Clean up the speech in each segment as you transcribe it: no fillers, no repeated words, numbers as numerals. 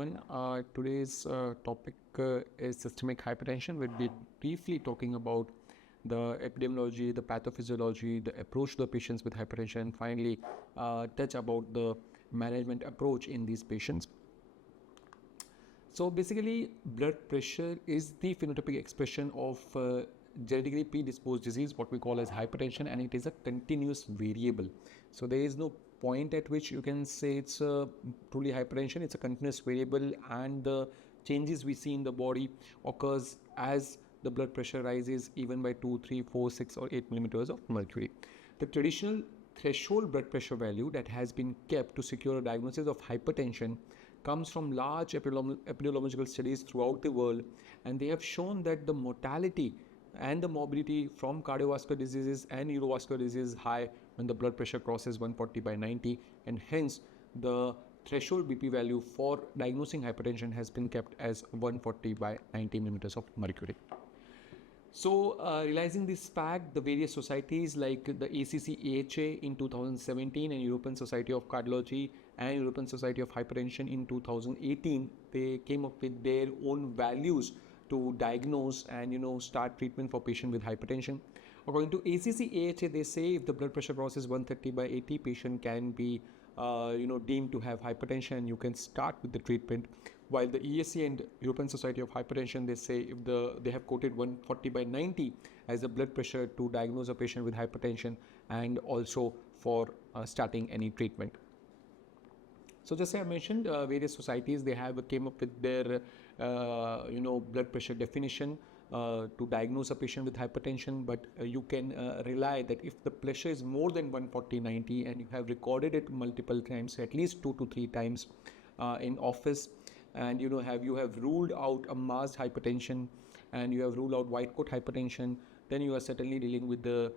everyone. Today's topic is systemic hypertension. We'll be briefly talking about the epidemiology, the pathophysiology, the approach to the patients with hypertension, and finally touch about the management approach in these patients. So basically, blood pressure is the phenotypic expression of genetically predisposed disease, what we call as hypertension, and it is a continuous variable. So there is no point at which you can say it's truly hypertension. It's a continuous variable, and the changes we see in the body occurs as the blood pressure rises even by 2, 3, 4, 6 or 8 millimeters of mercury. The traditional threshold blood pressure value that has been kept to secure a diagnosis of hypertension comes from large epidemiological studies throughout the world, and they have shown that the mortality and the morbidity from cardiovascular diseases and neurovascular disease is high when the blood pressure crosses 140/90, and hence the threshold BP value for diagnosing hypertension has been kept as 140/90 millimeters of mercury. So, realizing this fact, the various societies like the ACC-AHA in 2017 and European Society of Cardiology and European Society of Hypertension in 2018, they came up with their own values to diagnose and start treatment for patient with hypertension. According to ACC-AHA, they say if the blood pressure crosses 130/80, patient can be deemed to have hypertension and you can start with the treatment. While the ESC and European Society of Hypertension, they say if they have quoted 140/90 as a blood pressure to diagnose a patient with hypertension and also for starting any treatment. So just as I mentioned, various societies, they have came up with their blood pressure definition to diagnose a patient with hypertension, but you can rely that if the pressure is more than 140/90 and you have recorded it multiple times, at least 2 to 3 times in office, and you have ruled out a masked hypertension and you have ruled out white coat hypertension, then you are certainly dealing with the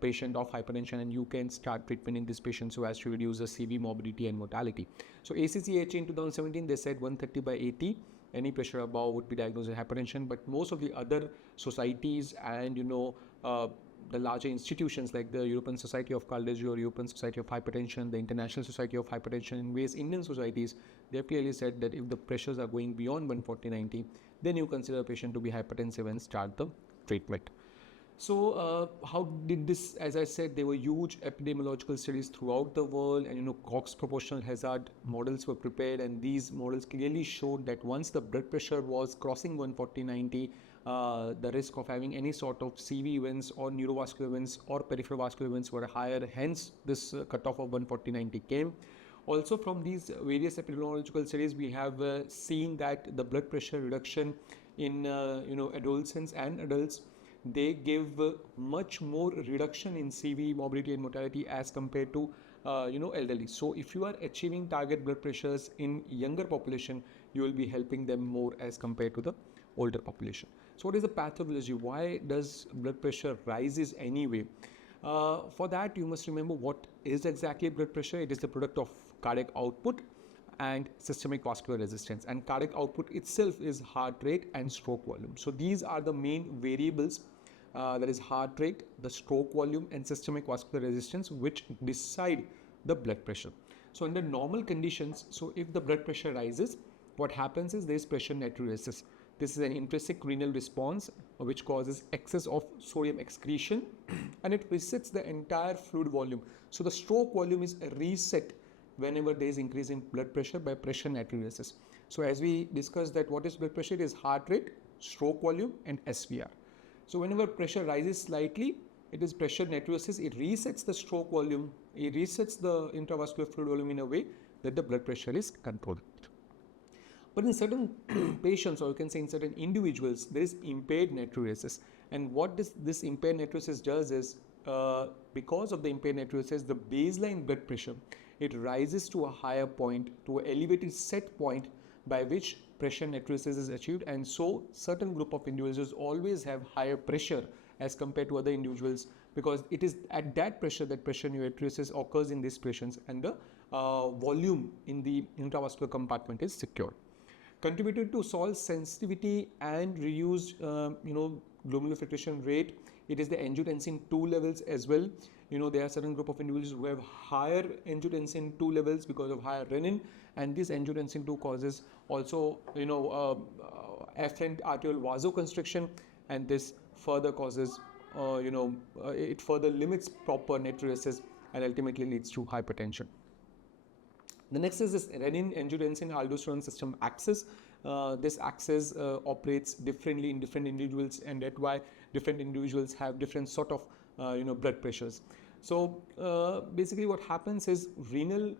patient of hypertension, and you can start treatment in this patient so as to reduce the CV morbidity and mortality. So ACCH in 2017, they said 130/80, any pressure above would be diagnosed as hypertension, but most of the other societies and the larger institutions like the European Society of Cardiology or European Society of Hypertension, the International Society of Hypertension, and various Indian societies, they have clearly said that if the pressures are going beyond 140/90, then you consider a patient to be hypertensive and start the treatment. So how did this, as I said, there were huge epidemiological studies throughout the world, and Cox proportional hazard models were prepared, and these models clearly showed that once the blood pressure was crossing 140/90, the risk of having any sort of CV events or neurovascular events or peripheral vascular events were higher, hence this cutoff of 140/90 came. Also from these various epidemiological studies, we have seen that the blood pressure reduction in adolescents and adults, they give much more reduction in CV morbidity and mortality as compared to elderly. So if you are achieving target blood pressures in younger population, you will be helping them more as compared to the older population. So what is the pathophysiology? Why does blood pressure rises anyway? For that, you must remember what is exactly blood pressure. It is the product of cardiac output and systemic vascular resistance, and cardiac output itself is heart rate and stroke volume. So these are the main variables, that is heart rate, the stroke volume and systemic vascular resistance, which decide the blood pressure. So under normal conditions, so if the blood pressure rises, what happens is there is pressure natriuresis. This is an intrinsic renal response which causes excess of sodium excretion and it resets the entire fluid volume. So the stroke volume is reset whenever there is increase in blood pressure by pressure natriuresis. So as we discussed that what is blood pressure, it is heart rate, stroke volume and SVR. So whenever pressure rises slightly, it is pressure natriuresis, it resets the stroke volume, it resets the intravascular fluid volume in a way that the blood pressure is controlled. But in certain patients, or you can say in certain individuals, there is impaired natriuresis. And what this impaired natriuresis does is, because of the impaired natriuresis, the baseline blood pressure, it rises to a higher point, to an elevated set point by which pressure natriuresis is achieved, and so certain group of individuals always have higher pressure as compared to other individuals, because it is at that pressure that pressure natriuresis occurs in these patients, and the volume in the intravascular compartment is secure. Contributed to solve sensitivity and reduced glomerular filtration rate, it is the angiotensin II levels as well. there are certain group of individuals who have higher angiotensin 2 levels because of higher renin, and this angiotensin 2 causes also afferent arterial vasoconstriction, and this further causes it further limits proper natriuresis and ultimately leads to hypertension. The next is this renin-angiotensin-aldosterone system axis. This axis operates differently in different individuals, and that's why different individuals have different sort of blood pressures. So basically what happens is renin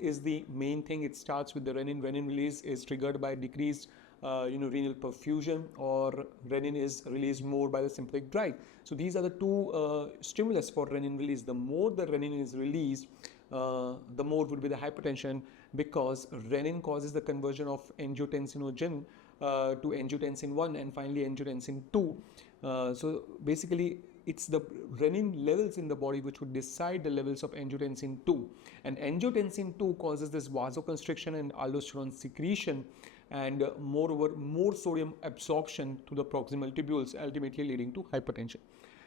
is the main thing. It starts with the renin. Renin release is triggered by decreased renal perfusion, or renin is released more by the sympathetic drive. So these are the two stimulus for renin release. The more the renin is released, the more would be the hypertension, because renin causes the conversion of angiotensinogen to angiotensin 1 and finally angiotensin 2. So basically it's the renin levels in the body which would decide the levels of angiotensin 2, and angiotensin 2 causes this vasoconstriction and aldosterone secretion, and moreover more sodium absorption to the proximal tubules, ultimately leading to hypertension.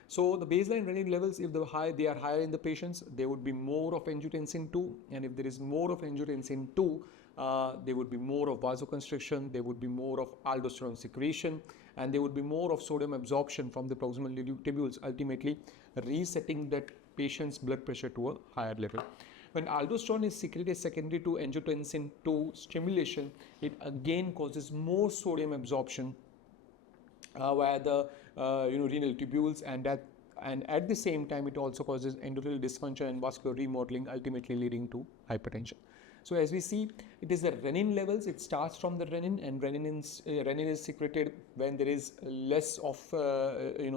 So the baseline renin levels, if they are higher in the patients, there would be more of angiotensin 2, and if there is more of angiotensin 2, there would be more of vasoconstriction, there would be more of aldosterone secretion, and there would be more of sodium absorption from the proximal tubules, ultimately resetting that patient's blood pressure to a higher level. When aldosterone is secreted secondary to angiotensin 2 stimulation, it again causes more sodium absorption via the renal tubules, and at the same time it also causes endothelial dysfunction and vascular remodeling, ultimately leading to hypertension. So as we see, it is the renin levels. It starts from the renin, and renin is secreted when there is less of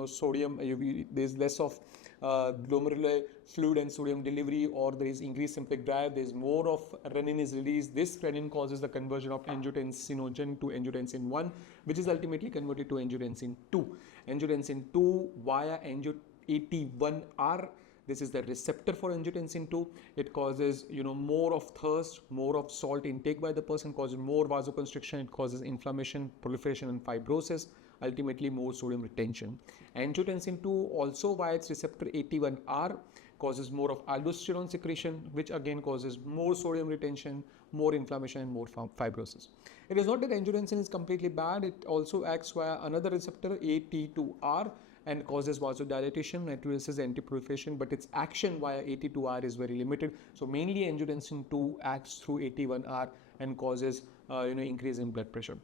sodium. There is less of glomerular fluid and sodium delivery, or there is increased sympathetic drive. There is more of renin is released. This renin causes the conversion of angiotensinogen to angiotensin 1, which is ultimately converted to angiotensin 2. Angiotensin 2 via AT1R. This is the receptor for angiotensin 2. It causes more of thirst, more of salt intake by the person, causes more vasoconstriction. It causes inflammation, proliferation, and fibrosis. Ultimately, more sodium retention. Angiotensin 2 also via its receptor AT1R causes more of aldosterone secretion, which again causes more sodium retention, more inflammation, and more fibrosis. It is not that angiotensin is completely bad. It also acts via another receptor AT2R and causes vasodilatation, natriuresis, antiproliferation, but its action via AT2R is very limited. So mainly angiotensin 2 acts through AT1R and causes increase in blood pressure.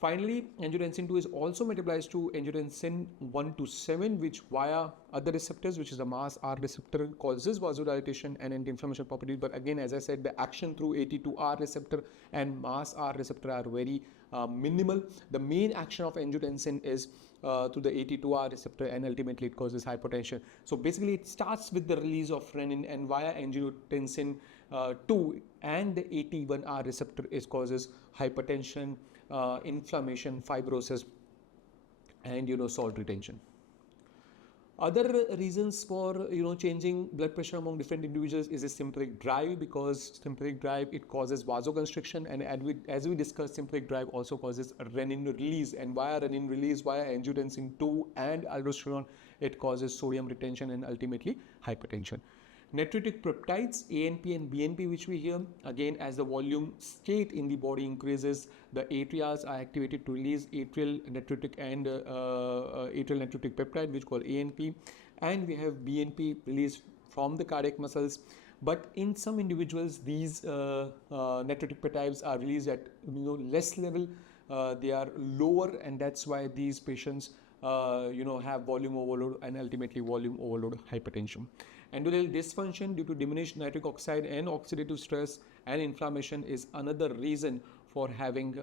Finally, angiotensin 2 is also metabolized to angiotensin 1 to 7, which via other receptors, which is the MAS-R receptor, causes vasodilatation and anti-inflammatory properties. But again, as I said, the action through AT2R receptor and MAS-R receptor are very minimal. The main action of angiotensin is to the AT2R receptor, and ultimately it causes hypertension. So basically it starts with the release of renin, and via angiotensin 2 and the AT1R receptor it causes hypertension, inflammation, fibrosis, and salt retention. Other reasons for changing blood pressure among different individuals is a sympathetic drive, because sympathetic drive, it causes vasoconstriction, and as we discussed, sympathetic drive also causes renin release, and via renin release via angiotensin 2 and aldosterone it causes sodium retention and ultimately hypertension. Natriuretic peptides ANP and BNP, which we hear, again as the volume state in the body increases, the atrias are activated to release atrial natriuretic and atrial natriuretic peptide, which called ANP, and we have BNP released from the cardiac muscles. But in some individuals, these natriuretic peptides are released at less level. They are lower, and that's why these patients have volume overload and ultimately volume overload hypertension. Endothelial dysfunction due to diminished nitric oxide and oxidative stress and inflammation is another reason for having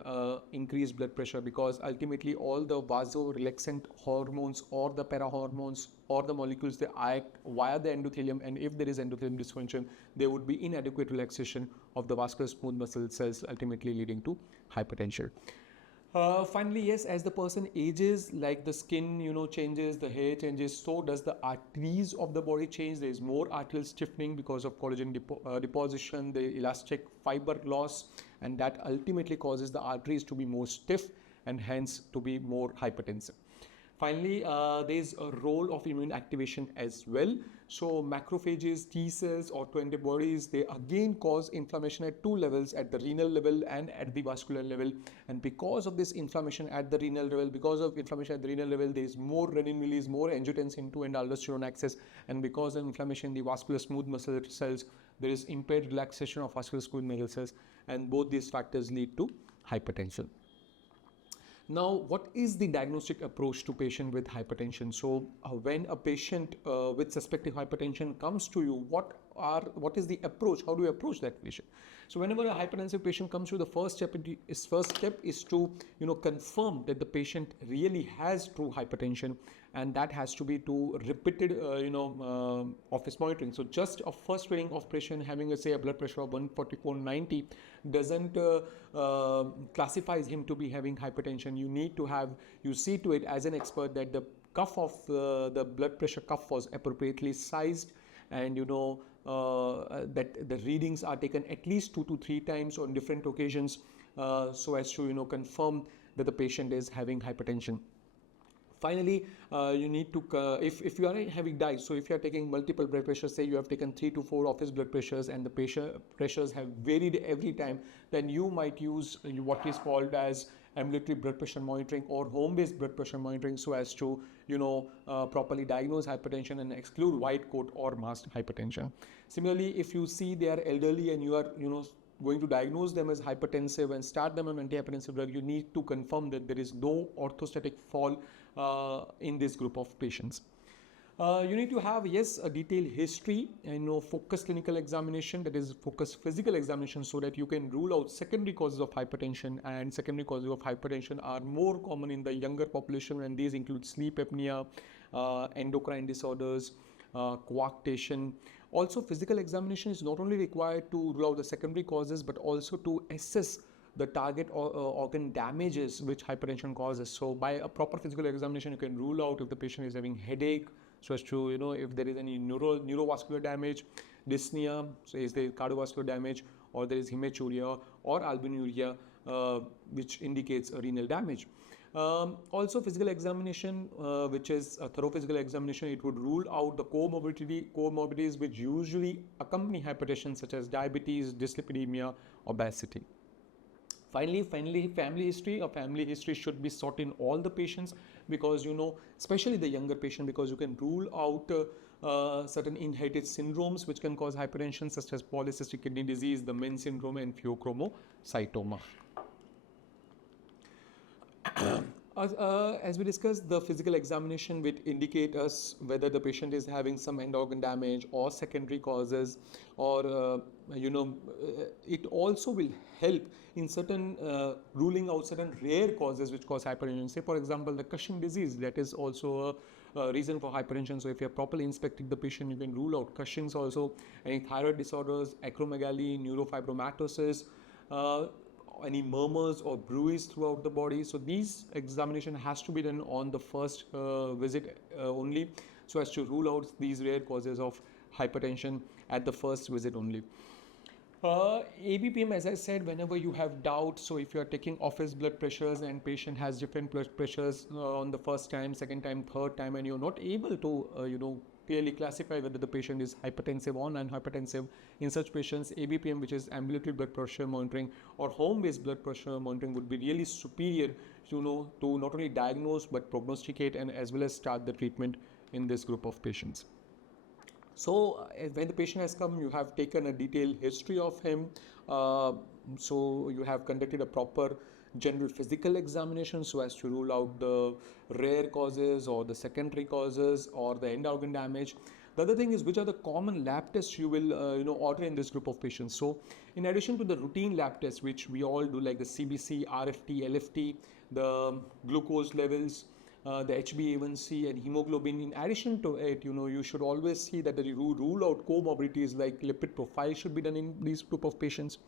increased blood pressure, because ultimately all the vasorelaxant hormones or the parahormones or the molecules, they act via the endothelium, and if there is endothelium dysfunction, there would be inadequate relaxation of the vascular smooth muscle cells, ultimately leading to hypertension. Finally, yes, as the person ages, like the skin changes, the hair changes, so does the arteries of the body change. There is more arterial stiffening because of collagen deposition, the elastic fiber loss, and that ultimately causes the arteries to be more stiff and hence to be more hypertensive. Finally, there is a role of immune activation as well. So macrophages, T cells, autoantibodies, they again cause inflammation at two levels, at the renal level and at the vascular level. And because of this inflammation at the renal level, because of inflammation at the renal level, there is more renin release, more angiotensin 2 and aldosterone access. And because of inflammation in the vascular smooth muscle cells, there is impaired relaxation of vascular smooth muscle cells, and both these factors lead to hypertension. Now, what is the diagnostic approach to patient with hypertension? So, when a patient with suspected hypertension comes to you, what is the approach? How do you approach that patient? So, whenever a hypertensive patient comes to you, the first step is to confirm that the patient really has true hypertension, and that has to be to repeated office monitoring. So, just a first reading of patient having a blood pressure of 144/90 doesn't classifies him to be having hypertension. You see to it as an expert that the cuff of the blood pressure cuff was appropriately sized, and that the readings are taken at least 2 to 3 times on different occasions, so as to confirm that the patient is having hypertension. Finally, you need to, if you are having diet, so if you are taking multiple blood pressures, say you have taken 3 to 4 office blood pressures and the patient pressures have varied every time, then you might use what is called as ambulatory blood pressure monitoring or home-based blood pressure monitoring, so as to properly diagnose hypertension and exclude white coat or masked hypertension. Similarly, if you see they are elderly and you are going to diagnose them as hypertensive and start them on antihypertensive drug, you need to confirm that there is no orthostatic fall in this group of patients. You need to have, yes, a detailed history and focused clinical examination, that is focused physical examination, so that you can rule out secondary causes of hypertension. And secondary causes of hypertension are more common in the younger population, and these include sleep apnea, endocrine disorders, coarctation. Also, physical examination is not only required to rule out the secondary causes, but also to assess the target organ damages which hypertension causes. So by a proper physical examination, you can rule out if the patient is having headache, so as to if there is any neurovascular damage, dyspnea, so is there cardiovascular damage, or there is hematuria or albuminuria, which indicates a renal damage. Also, physical examination, which is a thorough physical examination, it would rule out the comorbidities which usually accompany hypertension, such as diabetes, dyslipidemia, obesity. Finally, family history. A family history should be sought in all the patients, because especially the younger patient, because you can rule out certain inherited syndromes which can cause hypertension, such as polycystic kidney disease, the Men's syndrome, and pheochromocytoma. As we discussed, the physical examination will indicate us whether the patient is having some end organ damage or secondary causes, or it also will help in certain ruling out certain rare causes which cause hypertension. Say, for example, the Cushing disease, that is also a reason for hypertension. So if you are properly inspecting the patient, you can rule out Cushing's also, any thyroid disorders, acromegaly, neurofibromatosis, any murmurs or bruise throughout the body. So these examination has to be done on the first visit only, so as to rule out these rare causes of hypertension at the first visit only. ABPM, as I said, whenever you have doubt, so if you are taking office blood pressures and patient has different blood pressures on the first time, second time, third time, and you're not able to clearly classify whether the patient is hypertensive or non-hypertensive, in such patients, ABPM, which is ambulatory blood pressure monitoring, or home-based blood pressure monitoring, would be really superior to not only diagnose but prognosticate and as well as start the treatment in this group of patients. So when the patient has come, you have taken a detailed history of him. So you have conducted a proper general physical examination, so as to rule out the rare causes or the secondary causes or the end organ damage. The other thing is, which are the common lab tests you will order in this group of patients. So in addition to the routine lab tests which we all do, like the CBC, RFT, LFT, the glucose levels, the HbA1c and hemoglobin, in addition to it, you should always see that you rule out comorbidities like lipid profile should be done in this group of patients.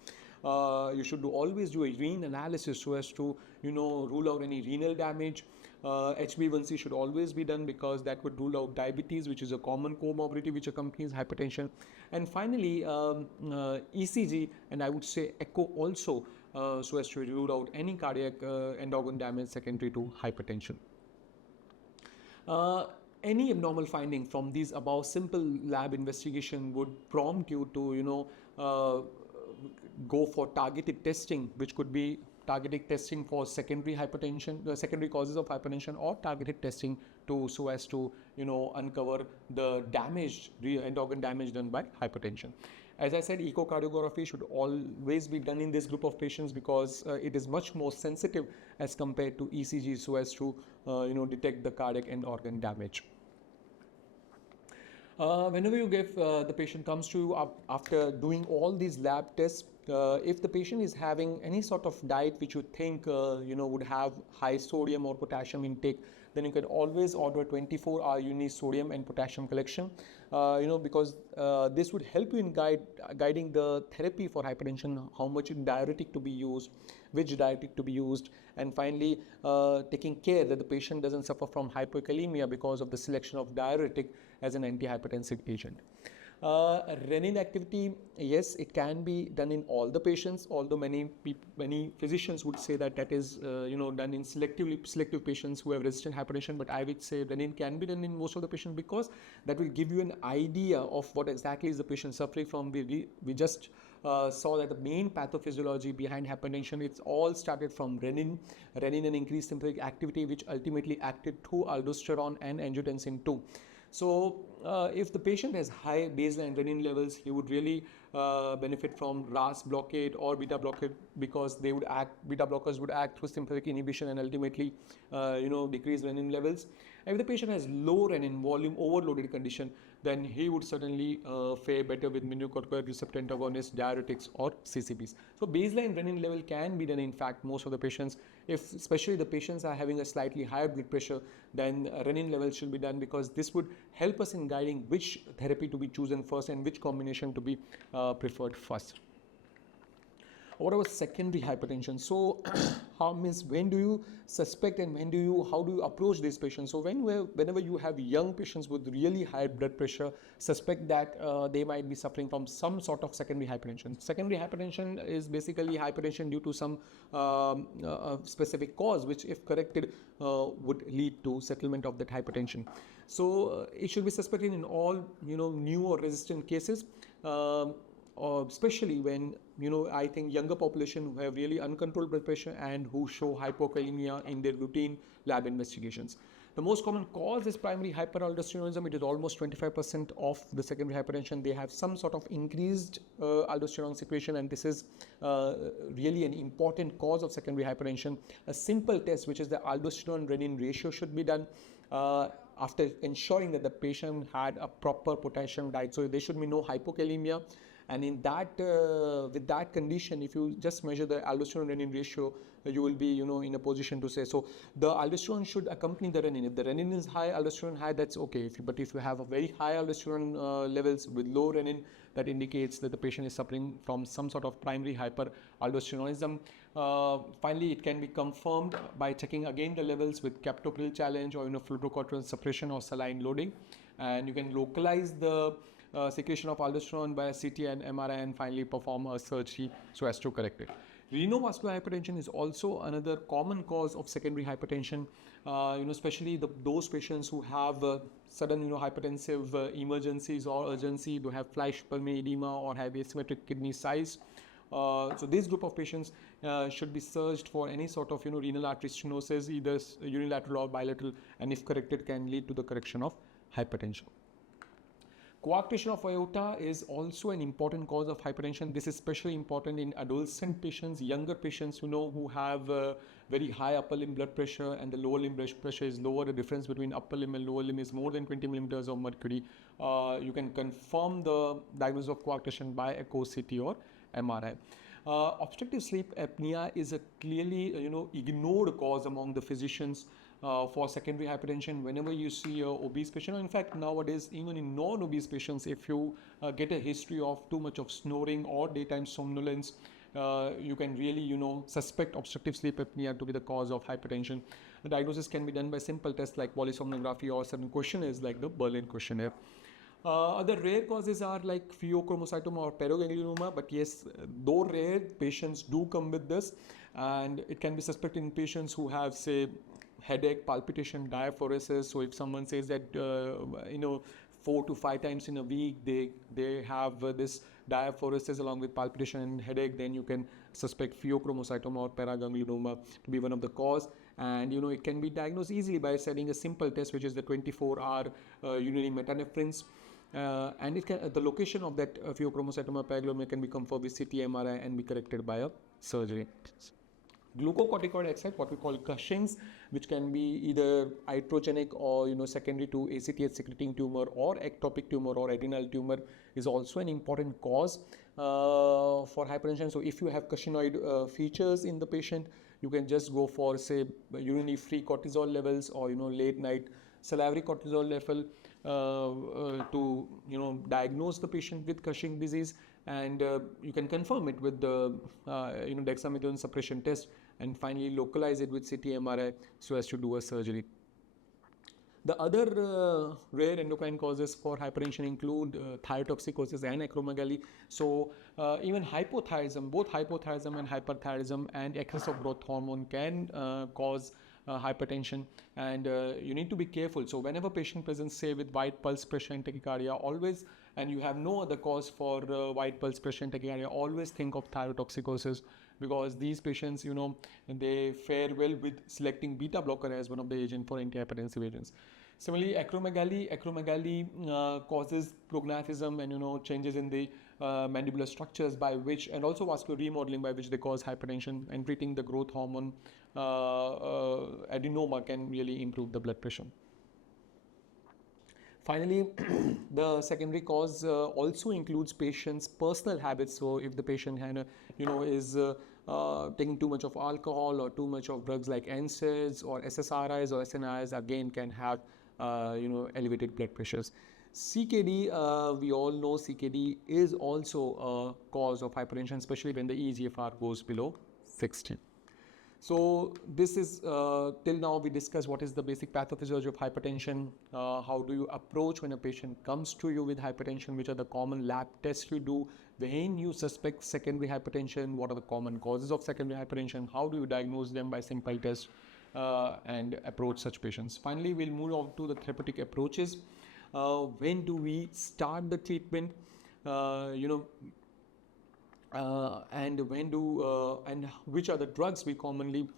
You should always do a urine analysis, so as to rule out any renal damage. HbA1c should always be done, because that would rule out diabetes, which is a common comorbidity which accompanies hypertension. And finally, ECG, and I would say echo also, so as to rule out any cardiac end organ damage secondary to hypertension. any abnormal finding from these above simple lab investigation would prompt you to uh, go for targeted testing, which could be targeted testing for secondary hypertension, secondary causes of hypertension, or targeted testing to so as to uncover the damage, end organ damage done by hypertension. As I said, echocardiography should always be done in this group of patients because it is much more sensitive as compared to ECG, so as to detect the cardiac end organ damage. Whenever you give the patient comes to you after doing all these lab tests, if the patient is having any sort of diet which you think would have high sodium or potassium intake, then you can always order 24-hour unique sodium and potassium collection, because this would help you in guiding the therapy for hypertension, how much diuretic to be used, which diuretic to be used, and finally taking care that the patient doesn't suffer from hypokalemia because of the selection of diuretic as an antihypertensive agent. Renin activity, yes, it can be done in all the patients, although many physicians would say that is done in selective patients who have resistant hypertension, but I would say renin can be done in most of the patients because that will give you an idea of what exactly is the patient suffering from. We just saw that the main pathophysiology behind hypertension, it's all started from renin and increased sympathetic activity, which ultimately acted through aldosterone and angiotensin 2. So if the patient has high baseline renin levels, he would really benefit from RAS blockade or beta blockade, because beta blockers would act through sympathetic inhibition and ultimately decrease renin levels. And if the patient has low renin volume overloaded condition, then he would certainly fare better with mineralocorticoid receptor antagonists, diuretics, or CCBs. So baseline renin level can be done in fact most of the patients. If especially the patients are having a slightly higher blood pressure, then renin levels should be done, because this would help us in guiding which therapy to be chosen first and which combination to be preferred first. What about secondary hypertension? So when do you suspect and how do you approach these patients? So whenever you have young patients with really high blood pressure, suspect that they might be suffering from some sort of secondary hypertension. Secondary hypertension is basically hypertension due to some specific cause, which if corrected would lead to settlement of that hypertension. So it should be suspected in all new or resistant cases. Especially when I think younger population who have really uncontrolled blood pressure and who show hypokalemia in their routine lab investigations. The most common cause is primary hyperaldosteronism. It is almost 25% of the secondary hypertension. They have some sort of increased aldosterone secretion, and this is really an important cause of secondary hypertension. A simple test, which is the aldosterone-renin ratio, should be done after ensuring that the patient had a proper potassium diet. So there should be no hypokalemia. And in that, with that condition, if you just measure the aldosterone-renin ratio, you will be, in a position to say. So the aldosterone should accompany the renin. If the renin is high, aldosterone high, that's okay. But if you have a very high aldosterone levels with low renin, that indicates that the patient is suffering from some sort of primary hyperaldosteronism. Finally, it can be confirmed by checking again the levels with captopril challenge or fludrocortisone suppression or saline loading, and you can localize the secretion of aldosterone by a CT and MRI, and finally perform a surgery so as to correct it. Renovascular hypertension is also another common cause of secondary hypertension, especially those patients who have sudden hypertensive emergencies or urgency, do have flash pulmonary edema or have asymmetric kidney size. So this group of patients should be searched for any sort of renal artery stenosis, either unilateral or bilateral, and if corrected can lead to the correction of hypertension. Coarctation of aorta is also an important cause of hypertension. This is especially important in adolescent patients, younger patients who have very high upper limb blood pressure and the lower limb blood pressure is lower. The difference between upper limb and lower limb is more than 20 millimeters of mercury. You can confirm the diagnosis of coarctation by echo, CT, or MRI. Obstructive sleep apnea is a clearly ignored cause among the physicians for secondary hypertension. Whenever you see an obese patient, in fact nowadays even in non-obese patients, if you get a history of too much of snoring or daytime somnolence, you can really suspect obstructive sleep apnea to be the cause of hypertension. The diagnosis can be done by simple tests like polysomnography or certain questionnaires like the Berlin questionnaire. Other rare causes are like pheochromocytoma or paraganglionoma, but yes, though rare, patients do come with this, and it can be suspected in patients who have, say, headache, palpitation, diaphoresis. So if someone says that 4 to 5 times in a week they have this diaphoresis along with palpitation and headache, then you can suspect pheochromocytoma or paraganglioma to be one of the cause. And it can be diagnosed easily by studying a simple test, which is the 24-hour urinary metanephrines. And the location of that pheochromocytoma paraganglioma can be confirmed with CT MRI and be corrected by a surgery. Glucocorticoid excite, what we call Cushing's, which can be either iatrogenic or secondary to ACTH secreting tumor or ectopic tumor or adrenal tumor, is also an important cause for hypertension. So if you have Cushingoid features in the patient, you can just go for, say, urinary free cortisol levels or late night salivary cortisol level to diagnose the patient with Cushing disease, and you can confirm it with the dexamethasone suppression test, and finally localize it with CT MRI so as to do a surgery. The other rare endocrine causes for hypertension include thyrotoxicosis and acromegaly. So even hypothyroidism, both hypothyroidism and hyperthyroidism and excess of growth hormone can cause hypertension, and you need to be careful. So whenever patient presents, say, with wide pulse pressure and tachycardia, always, and you have no other cause for wide pulse pressure and tachycardia, always think of thyrotoxicosis, because these patients, they fare well with selecting beta blocker as one of the agent for antihypertensive agents. Similarly, acromegaly causes prognathism and changes in the mandibular structures by which, and also vascular remodeling by which they cause hypertension, and treating the growth hormone adenoma can really improve the blood pressure. Finally, the secondary cause also includes patient's personal habits. So if the patient is taking too much of alcohol or too much of drugs like NSAIDs or SSRIs or SNRIs, again can have elevated blood pressures. CKD, we all know CKD is also a cause of hypertension, especially when the eGFR goes below 16. So this is, till now we discussed what is the basic pathophysiology of hypertension, how do you approach when a patient comes to you with hypertension, which are the common lab tests you do, when you suspect secondary hypertension, what are the common causes of secondary hypertension, how do you diagnose them by simple tests, and approach such patients. Finally, we'll move on to the therapeutic approaches. When do we start the treatment? And which are the drugs we commonly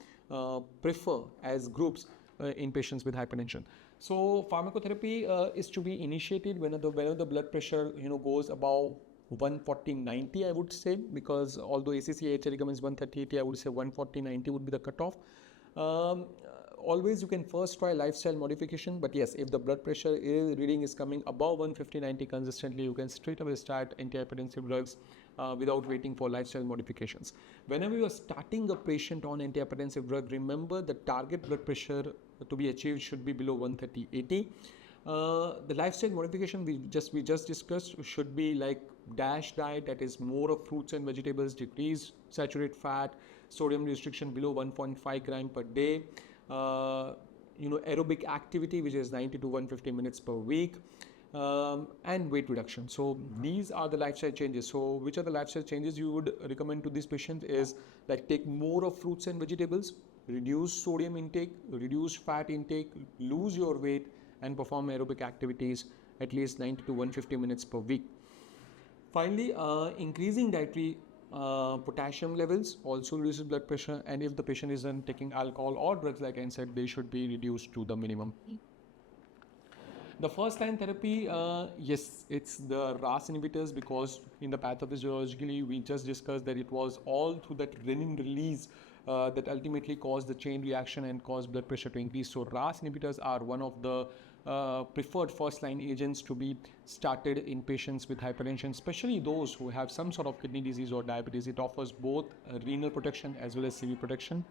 prefer as groups in patients with hypertension. So pharmacotherapy is to be initiated whenever the blood pressure goes above 140/90, I would say, because although ACC/AHA recommends 130/80, I would say 140/90 would be the cutoff. Always you can first try lifestyle modification, but yes, if the blood pressure reading is coming above 150/90 consistently, you can straight away start antihypertensive drugs without waiting for lifestyle modifications. Whenever you are starting a patient on antihypertensive drug, remember the target blood pressure to be achieved should be below 130/80. The lifestyle modification we just discussed should be like DASH diet, that is more of fruits and vegetables, decreased saturated fat, sodium restriction below 1.5 gram per day, aerobic activity, which is 90 to 150 minutes per week, and weight reduction. So these are the lifestyle changes. So which are the lifestyle changes you would recommend to this patient is like take more of fruits and vegetables, reduce sodium intake, reduce fat intake, lose your weight, and perform aerobic activities at least 90 to 150 minutes per week. Finally, increasing dietary potassium levels also reduces blood pressure, and if the patient isn't taking alcohol or drugs like NSAID, they should be reduced to the minimum. The first line therapy, yes, it's the RAS inhibitors, because in the pathophysiologically we just discussed that it was all through that renin release that ultimately caused the chain reaction and caused blood pressure to increase. So RAS inhibitors are one of the preferred first line agents to be started in patients with hypertension, especially those who have some sort of kidney disease or diabetes. It offers both renal protection as well as CV protection.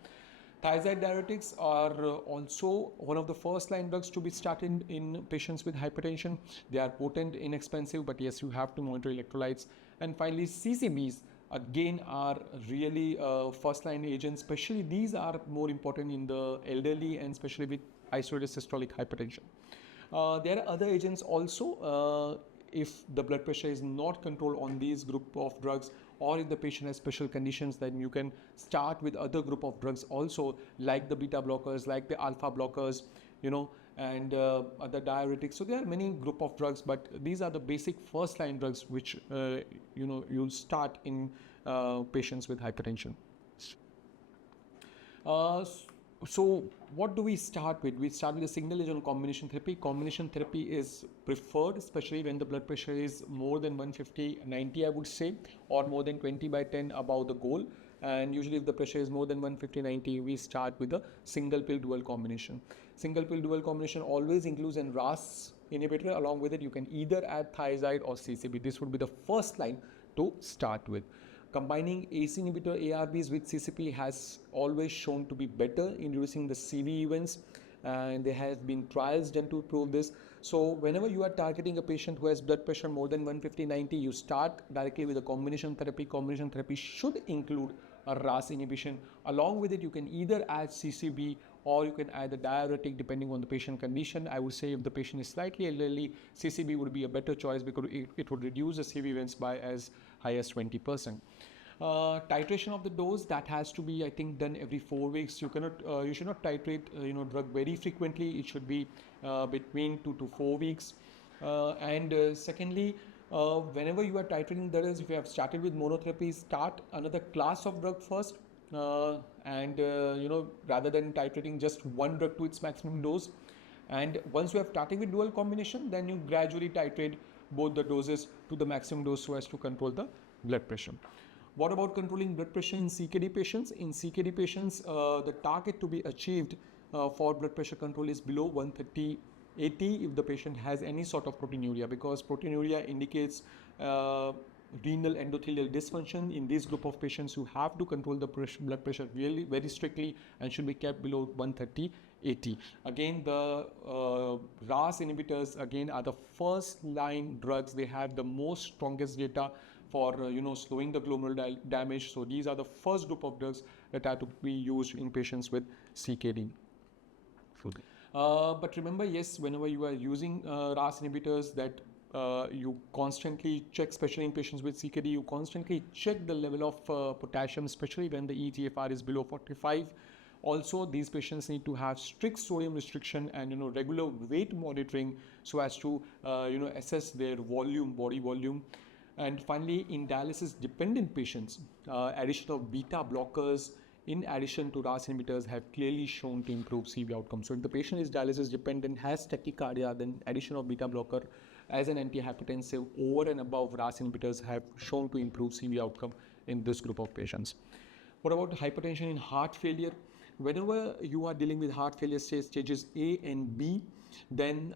Thiazide diuretics are also one of the first line drugs to be started in patients with hypertension. They are potent, inexpensive, but yes, you have to monitor electrolytes. And finally, CCBs again are really first line agents, especially these are more important in the elderly and especially with isolated systolic hypertension. There are other agents also if the blood pressure is not controlled on these group of drugs, or if the patient has special conditions, then you can start with other group of drugs also, like the beta blockers, like the alpha blockers, and other diuretics. So there are many group of drugs, but these are the basic first line drugs which you'll start in patients with hypertension. So what do we start with? We start with a single agent combination therapy. Combination therapy is preferred, especially when the blood pressure is more than 150/90, I would say, or more than 20/10 above the goal. And usually if the pressure is more than 150/90, we start with a single pill dual combination. Single pill dual combination always includes a RAS inhibitor. Along with it, you can either add thiazide or CCB. This would be the first line to start with. Combining ACE inhibitor ARBs with CCP has always shown to be better in reducing the CV events, and there has been trials done to prove this. So whenever you are targeting a patient who has blood pressure more than 150/90, you start directly with a combination therapy. Combination therapy should include a RAS inhibition. Along with it, you can either add CCB or you can add a diuretic depending on the patient condition. I would say if the patient is slightly elderly, CCB would be a better choice because it would reduce the CV events by as high as 20%. Titration of the dose, that has to be, I think, done every 4 weeks. You should not titrate drug very frequently. It should be between 2 to 4 weeks. Secondly, whenever you are titrating, that is, if you have started with monotherapy, start another class of drug first, rather than titrating just one drug to its maximum dose. And once you have started with dual combination, then you gradually titrate both the doses to the maximum dose so as to control the blood pressure. What about controlling blood pressure in CKD patients? In CKD patients, the target to be achieved for blood pressure control is below 130/80 if the patient has any sort of proteinuria, because proteinuria indicates renal endothelial dysfunction. In this group of patients, you have to control the blood pressure really very strictly and should be kept below 130/80. Again, the RAS inhibitors again are the first line drugs. They have the most strongest data for slowing the glomerular damage. So these are the first group of drugs that are to be used in patients with CKD. But remember, yes, whenever you are using RAS inhibitors, that you constantly check, especially in patients with CKD, you constantly check the level of potassium, especially when the eGFR is below 45. Also, these patients need to have strict sodium restriction and regular weight monitoring so as to assess their volume, body volume. And finally, in dialysis dependent patients, addition of beta blockers in addition to RAS inhibitors have clearly shown to improve CV outcome. So if the patient is dialysis dependent, has tachycardia, then addition of beta blocker as an antihypertensive over and above RAS inhibitors have shown to improve CV outcome in this group of patients. What about hypertension in heart failure? Whenever you are dealing with heart failure stages A and B, then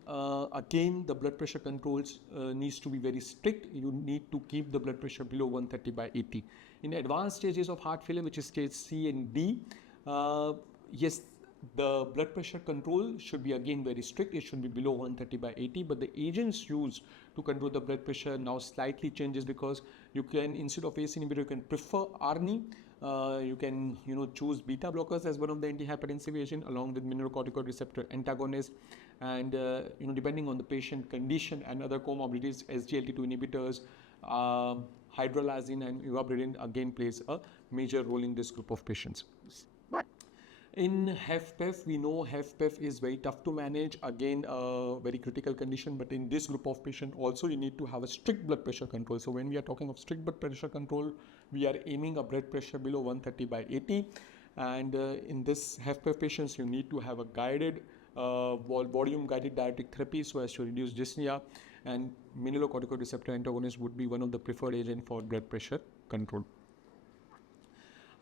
again the blood pressure controls needs to be very strict. You need to keep the blood pressure below 130/80. In advanced stages of heart failure, which is stage C and D, yes, the blood pressure control should be again very strict. It should be below 130/80, but the agents used to control the blood pressure now slightly changes, because you can, instead of ACE inhibitor, you can prefer ARNI. You can choose beta blockers as one of the antihypertensive agent along with mineralocorticoid receptor antagonist, and depending on the patient condition and other comorbidities, SGLT2 inhibitors, hydralazine and ivabradine again plays a major role in this group of patients. In HFpEF, we know HFpEF is very tough to manage, again a very critical condition, but in this group of patients also you need to have a strict blood pressure control. So when we are talking of strict blood pressure control, we are aiming a blood pressure below 130/80, and in this HFpEF patients you need to have a guided volume guided diuretic therapy so as to reduce dyspnea, and mineralocorticoid receptor antagonist would be one of the preferred agent for blood pressure control.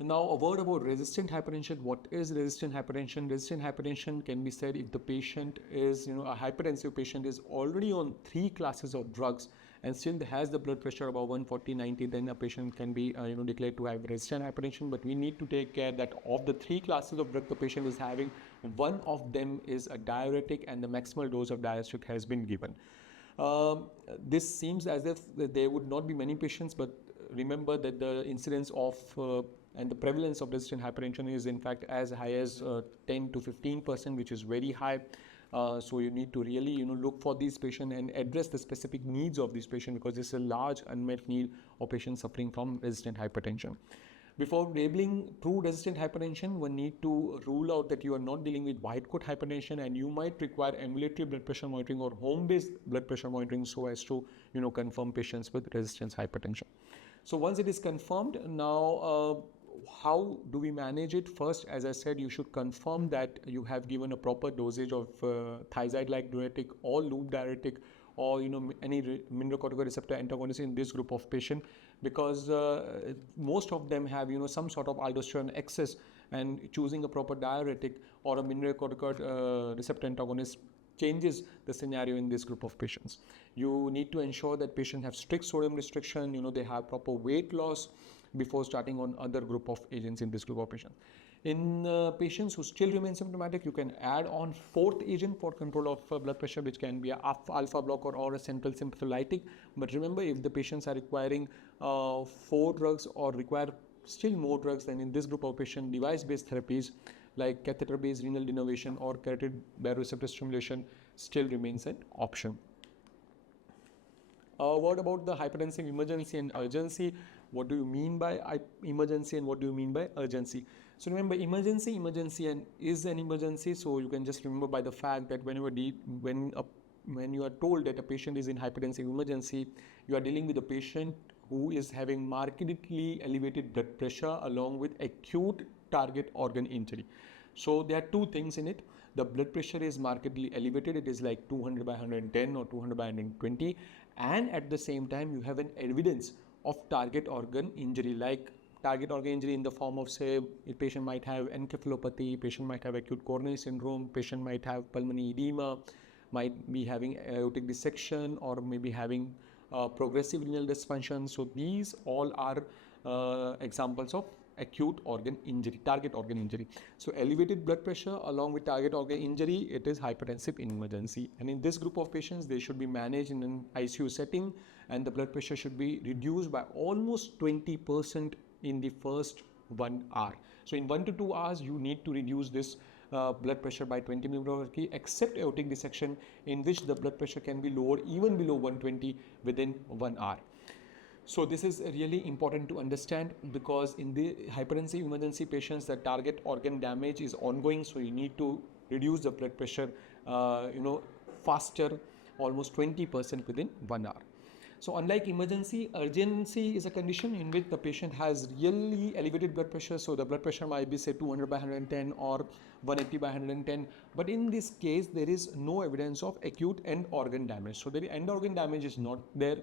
Now, a word about resistant hypertension. What is resistant hypertension? Resistant hypertension can be said if the patient is, a hypertensive patient is already on 3 classes of drugs and still has the blood pressure above 140/90, then a patient can be, declared to have resistant hypertension. But we need to take care that of the 3 classes of drug the patient is having, one of them is a diuretic and the maximal dose of diuretic has been given. This seems as if there would not be many patients, but remember that the incidence of and the prevalence of resistant hypertension is in fact as high as 10 to 15%, which is very high. So you need to really look for these patients and address the specific needs of this patient, because this is a large unmet need of patients suffering from resistant hypertension. Before labeling true resistant hypertension, one need to rule out that you are not dealing with white coat hypertension, and you might require ambulatory blood pressure monitoring or home-based blood pressure monitoring so as to confirm patients with resistant hypertension. So once it is confirmed, now how do we manage it? First, as I said, you should confirm that you have given a proper dosage of thiazide-like diuretic or loop diuretic, or any mineralocorticoid receptor antagonist in this group of patient, because most of them have some sort of aldosterone excess, and choosing a proper diuretic or a mineralocorticoid receptor antagonist changes the scenario in this group of patients. You need to ensure that patients have strict sodium restriction, they have proper weight loss before starting on other group of agents in this group of patients. In patients who still remain symptomatic, you can add on fourth agent for control of blood pressure, which can be a alpha blocker or a central sympatholytic. But remember, if the patients are requiring 4 drugs or require still more drugs, then in this group of patients, device-based therapies like catheter-based renal denervation or carotid baroreceptor stimulation still remains an option. What about the hypertensive emergency and urgency? What do you mean by emergency and what do you mean by urgency? So remember, emergency and is an emergency. So you can just remember by the fact that when you are told that a patient is in hypertensive emergency, you are dealing with a patient who is having markedly elevated blood pressure along with acute target organ injury. So there are two things in it. The blood pressure is markedly elevated. It is like 200 by 110 or 200 by 120. And at the same time, you have an evidence of target organ injury, like target organ injury in the form of, say, a patient might have encephalopathy, patient might have acute coronary syndrome, patient might have pulmonary edema, might be having aortic dissection, or maybe having progressive renal dysfunction. So these all are examples of acute organ injury, target organ injury. So elevated blood pressure along with target organ injury, it is hypertensive emergency. And in this group of patients, they should be managed in an ICU setting, and the blood pressure should be reduced by almost 20% in the first 1 hour. So in 1 to 2 hours, you need to reduce this blood pressure by 20 mmHg, except aortic dissection, in which the blood pressure can be lowered even below 120 within 1 hour. So this is really important to understand, because in the hypertensive emergency patients, the target organ damage is ongoing. So you need to reduce the blood pressure, faster, almost 20% within 1 hour. So unlike emergency, urgency is a condition in which the patient has really elevated blood pressure. So the blood pressure might be, say, 200 by 110 or 180 by 110. But in this case, there is no evidence of acute end organ damage. So the end organ damage is not there.